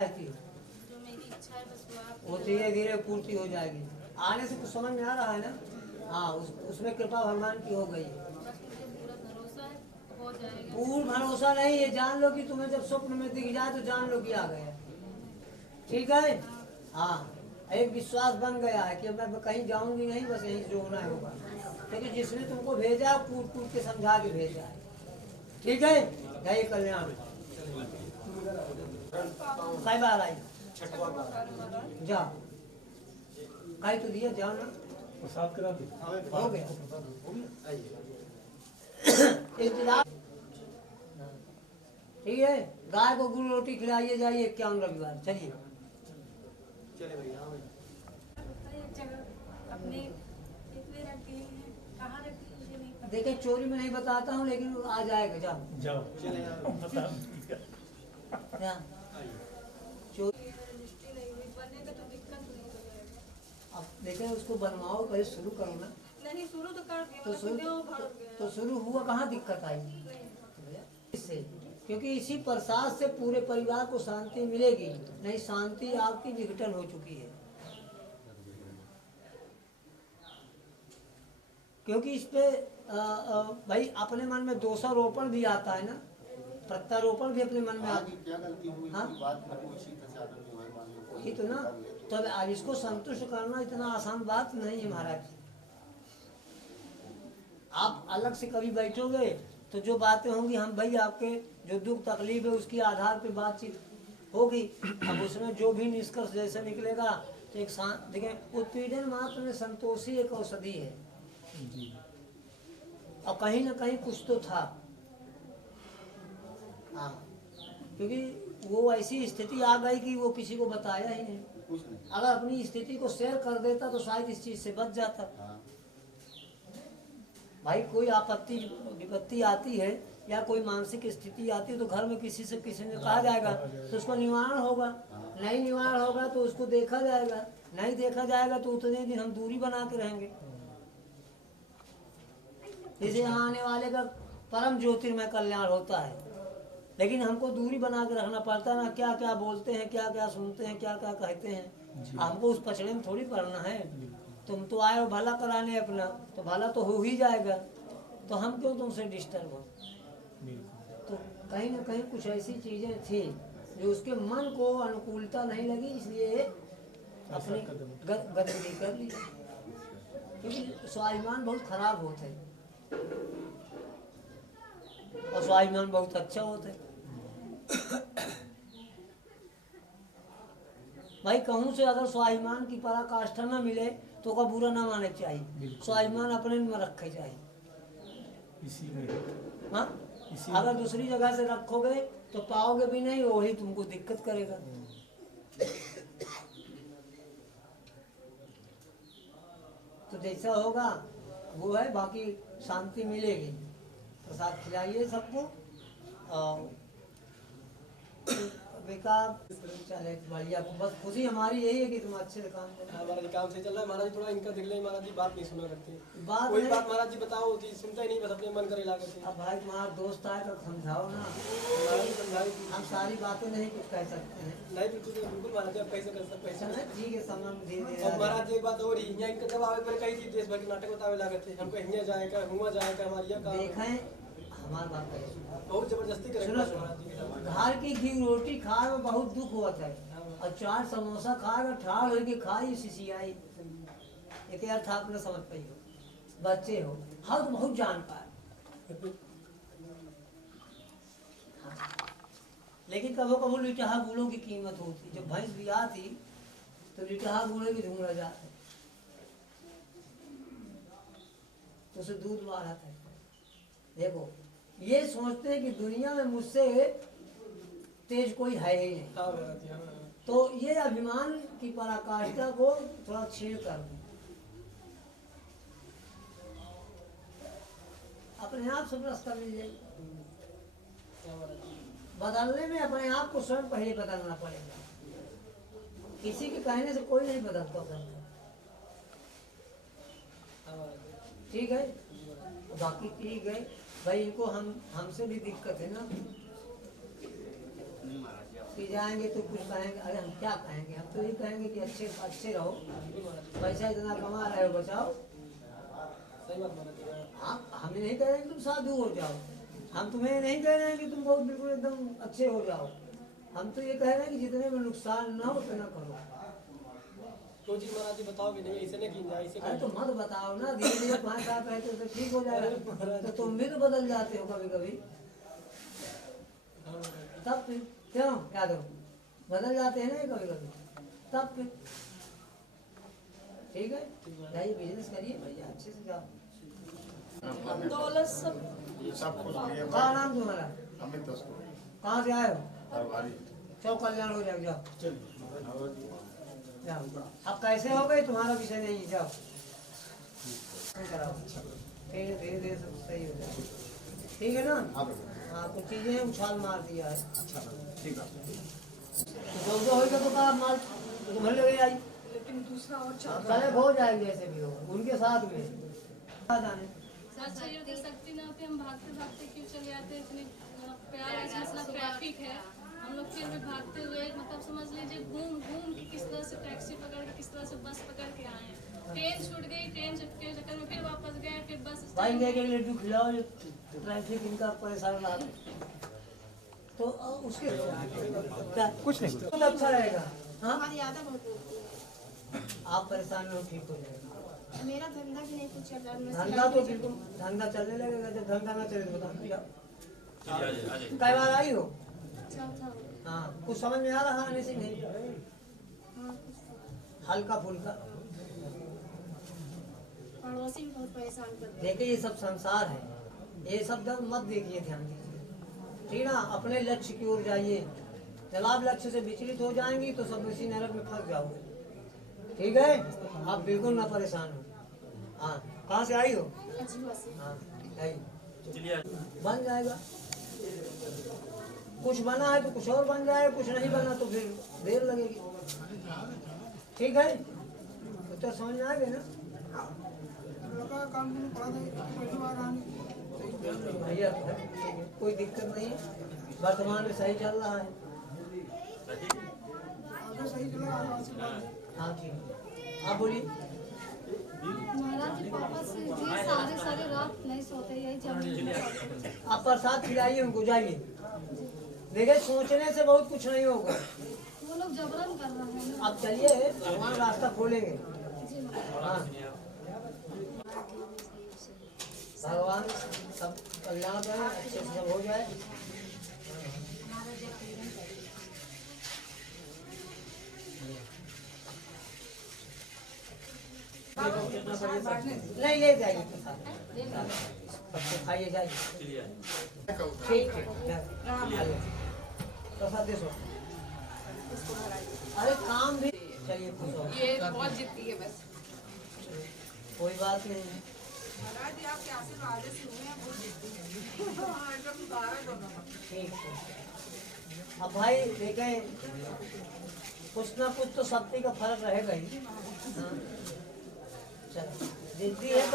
जो मेरी इच्छा है बस वो धीरे धीरे पूर्ति हो जाएगी। आने से कुछ समझ में आ रहा है ना। हाँ, उसमें कृपा भगवान की हो गई है। बस मुझे पूरा भरोसा है हो जाएगा। पूर्ण भरोसा नहीं है, जान लो कि तुम्हें जब स्वप्न में दिख जाए तो जान लो कि आ गया। ठीक है। हाँ, एक विश्वास बन गया है कि मैं कहीं जाऊंगी नहीं, बस यहीं जो होना होगा, क्योंकि जिसने तुमको भेजा कूट कूट के समझा के भेजा है। ठीक है। जय कल्याण। कई बार आई जा कई तो दिया जाओ ना, प्रसाद करा दे। हो गया। इंतजार। ठीक है। गाय को गुड़ रोटी खिलाइए जाइए 51 रविवार। चलिए चले भैया। अपने रखती है कहाँ रखती है मुझे नहीं पता। देखे चोरी में नहीं बताता हूँ, लेकिन आ जाएगा। जाओ जाओ चले बता जा। चोरी रजिस्ट्री नहीं हुई, बनेगा तो दिक्कत नहीं हो जाएगा। अब देखे उसको बनवाओ, पहले शुरू करो ना। नहीं शुरू तो कर दिया, तो मतलब शुरू वो भर गया। तो शुरू हुआ, कहाँ दिक्कत आई इससे? क्योंकि इसी प्रसाद से पूरे परिवार को शांति मिलेगी। नहीं, शांति आपकी विघटन हो चुकी है। क्योंकि इस पे भाई अपने मन में दोषारोपण भी आता है ना, प्रत्यारोपण भी अपने मन में आता है। क्या गलती हुई? हाँ? बात में पूछी तो ज्यादा नहीं हुआ, मान लो वही तो ना। तो अब इसको संतुष्ट करना इतना आसान बात नहीं है महाराज। आप अलग से कभी बैठोगे तो जो बातें होंगी, हम भाई आपके जो दुख तकलीफ है उसके आधार पे बातचीत होगी। अब उसमें जो भी निष्कर्ष जैसे निकलेगा तो एक देखें, उत्पीड़न मात्र में संतोषी एक औषधि है। और कहीं ना कहीं कुछ तो था। हाँ, क्योंकि वो ऐसी स्थिति आ गई कि वो किसी को बताया ही नहीं। कुछ नहीं। अगर अपनी स्थिति को शेयर कर देता तो शायद इस चीज से बच जाता। हाँ। भाई कोई आपत्ति विपत्ति आती है या कोई मानसिक स्थिति आती है तो घर में किसी से किसी ने कहा जाएगा तो उसका निवारण होगा। नहीं निवारण होगा तो उसको देखा जाएगा। नहीं देखा जाएगा तो उतने दिन हम दूरी बना के रहेंगे। जैसे यहाँ आने वाले का परम ज्योतिर्मय कल्याण होता है, लेकिन हमको दूरी बना के रखना पड़ता है ना। क्या क्या बोलते हैं, क्या क्या सुनते हैं, क्या क्या कहते हैं, हमको उस पचड़े में थोड़ी पड़ना है। तुम तो आए हो भला कराने अपना, तो भला तो हो ही जाएगा। तो हम क्यों तुमसे डिस्टर्ब हो? तो कहीं ना कहीं कुछ ऐसी चीजें थी जो उसके मन को अनुकूलता नहीं लगी, इसलिए अपनी गतिविधि कर ली। क्योंकि स्वाभिमान बहुत खराब होते हैं और स्वाभिमान बहुत अच्छा होता है। भाई कहूँ से अगर स्वाभिमान की पराकाष्ठा न मिले तो का बुरा ना माने चाहिए। स्वाभिमान अपने में रखे चाहिए। इसी में हाँ, अगर दूसरी जगह से रखोगे तो पाओगे भी नहीं, वही तुमको दिक्कत करेगा। तो जैसा होगा वो है, बाकी शांति मिलेगी। प्रसाद खिलाइए सबको। बेकार चले बढ़िया, बस खुशी हमारी यही है कि तुम अच्छे से काम करो। महाराज जी काम से चल रहा है। महाराज जी थोड़ा इनका दिख ले, महाराज जी बात नहीं सुना करते। बात कोई नहीं। बात महाराज जी बताओ होती सुनता ही नहीं, बस अपने मन करे लागत है। अब भाई तुम्हारा दोस्त आए तो समझाओ ना। महाराज जी समझाई हम सारी बातें नहीं कुछ कह सकते हैं। नहीं बिल्कुल महाराज जी आप कैसे कर सकते ऐसा हैं? ना, ठीक है, समय में धीरे और महाराज धीरे जी एक बात और ही, यहाँ इनका जब आवे पर कई थी देश भर के नाटक बतावे लागत है। हमको हिंया जाएगा हुआ जाएगा, हमारी यह काम देखें। हमारी बात करें, बहुत जबरदस्ती करेंगे सुनो महाराज जी के साथ। घर की घी रोटी खाए में बहुत दुख होता है, और 4 समोसा खाएगा ठाड़ होगी खाई सिसियाई। एक अर्थ आप न समझ पाई हो। बच्चे हो, हाँ तो बहुत जान पाए। हाँ। लेकिन कभो कभो लिटहा गुड़ों की कीमत होती। जब भैंस बिया थी तो लिटहा गुड़े की धूम रह जाते, तो उसे दूध बाहर आता है। देखो, ये सोचते हैं कि दुनिया में मुझसे तेज कोई है ही नहीं। हाँ महाराज जी, हाँ। तो ये अभिमान की पराकाष्ठा को थोड़ा छीण कर दो, अपने आप सब रास्ता मिल जाएगा। हाँ महाराज जी। बदलने में अपने आप को स्वयं पहले बदलना पड़ेगा। किसी के कहने से कोई नहीं बदलता। हाँ महाराज जी। ठीक है, बाकी ठीक है भाई। इनको हमसे भी दिक्कत है ना। नहीं महाराज जी, कि जाएंगे तो कुछ कहेंगे, अरे हम क्या कहेंगे, हम तो ये कहेंगे कि अच्छे अच्छे रहो, पैसा इतना कमा रहे हो बचाओ। सही बात महाराज जी। आप हमें नहीं कह रहे कि तुम साधु हो जाओ, हम तुम्हें नहीं कह रहे हैं कि तुम बहुत बिल्कुल एकदम अच्छे हो जाओ, हम तो ये कह रहे हैं कि जितने में नुकसान ना हो उतना करो। कोई चीज महाराज जी बताओगे नहीं, ऐसे नहीं की जाए, ऐसे अरे तो मत बताओ ना, धीरे धीरे 5 साल रहते तो ठीक हो जाएगा, तो तुम भी तो बदल जाते हो कभी कभी। तब फिर क्यों यादव बदल जाते हैं ना कभी कभी, तब फिर ठीक है, जाइए बिजनेस करिए भैया, अच्छे से जाओ। दौलत सब ये सब कुछ लिए क्या नाम तुम्हारा, अमित दस को कहाँ से आए हो? हरवारी चलो कल्याण हो जाएगा, जाओ जाओ। अब कैसे हो गए तुम्हारा विषय नहीं, जाओ कराओ, धीरे धीरे धीरे सब सही हो जाएगा, ठीक है ना। हाँ कुछ चीजें उछाल मार दिया है, ठीक है। जो जो होगा तो कहा माल तुम्हारे लगे आई, लेकिन दूसरा और चल चले हो जाएगी ऐसे भी हो उनके साथ में जाने। सच ये तो शक्ति ना होती, हम भागते भागते क्यों चले आते हैं, इतनी प्यार जैसा ट्रैफिक है, हम लोग फिर भी भागते हुए मतलब समझ लीजिए घूम घूम के किस तरह से टैक्सी पकड़ के किस तरह से बस पकड़ के आए हैं। ट्रेन छूट गई, ट्रेन के चक्कर में फिर वापस गए, फिर बस भाई लेके लड्डू खिलाओ, ट्रैफिक इनका परेशान रहा तो उसके क्या कुछ नहीं कुछ अच्छा रहेगा। हाँ हमारी आदत बहुत आप परेशान हो, ठीक हो जाएगा। मेरा धंधा भी नहीं कुछ चल रहा है, मैं धंधा तो बिल्कुल धंधा चलने लगेगा, जब धंधा ना चले तो बताओ। कई बार आई हो? चौथा हो। हाँ कुछ समझ में आ रहा आने से नहीं, हाँ, हल्का फुल्का। पड़ोसी भी बहुत परेशान करते हैं। देखिए ये सब संसार है, ये सब दर्द मत देखिए, ध्यान दीजिए ठीक ना, अपने लक्ष्य की ओर जाइए। जब आप लक्ष्य से विचलित हो जाएंगी तो सब इसी नरक में फंस जाओगे, ठीक है। आप बिल्कुल ना परेशान हो। हाँ कहाँ से आई हो? अजीबा से। हाँ आई, बन जाएगा, कुछ बना है तो कुछ और बन जाएगा, कुछ नहीं बना तो फिर देर लगेगी, ठीक है। तो समझ में आ गए ना भैया, कोई दिक्कत नहीं है, वर्तमान में सही चल रहा है। हाँ ठीक है, आप बोलिए। महाराज जी पापा से जी सारे रात नहीं सोते, यही जमीन आप प्रसाद खिलाइए उनको, जाइए। देखिए सोचने से बहुत कुछ नहीं होगा, वो लोग जबरन कर रहे हैं ना। अब चलिए भगवान रास्ता खोलेंगे। हाँ भगवान सब कल्याण करें, अच्छे से सब हो जाए। नहीं ले जाइए प्रसाद, सबको खाइए जाइए, ठीक ठीक प्रसाद दे सो। अरे काम भी चलिए खुश हो, ये बहुत जिद्दी है बस। कोई बात नहीं है। महाराज जी आपके आशीर्वाद से हुए हैं, बहुत जिद्दी है। हाँ एकदम उदाहरण दो ना। ठीक है, अब भाई देखें कुछ ना कुछ तो शक्ति का फर्क रहेगा ही। हाँ चलो जिद्दी है तो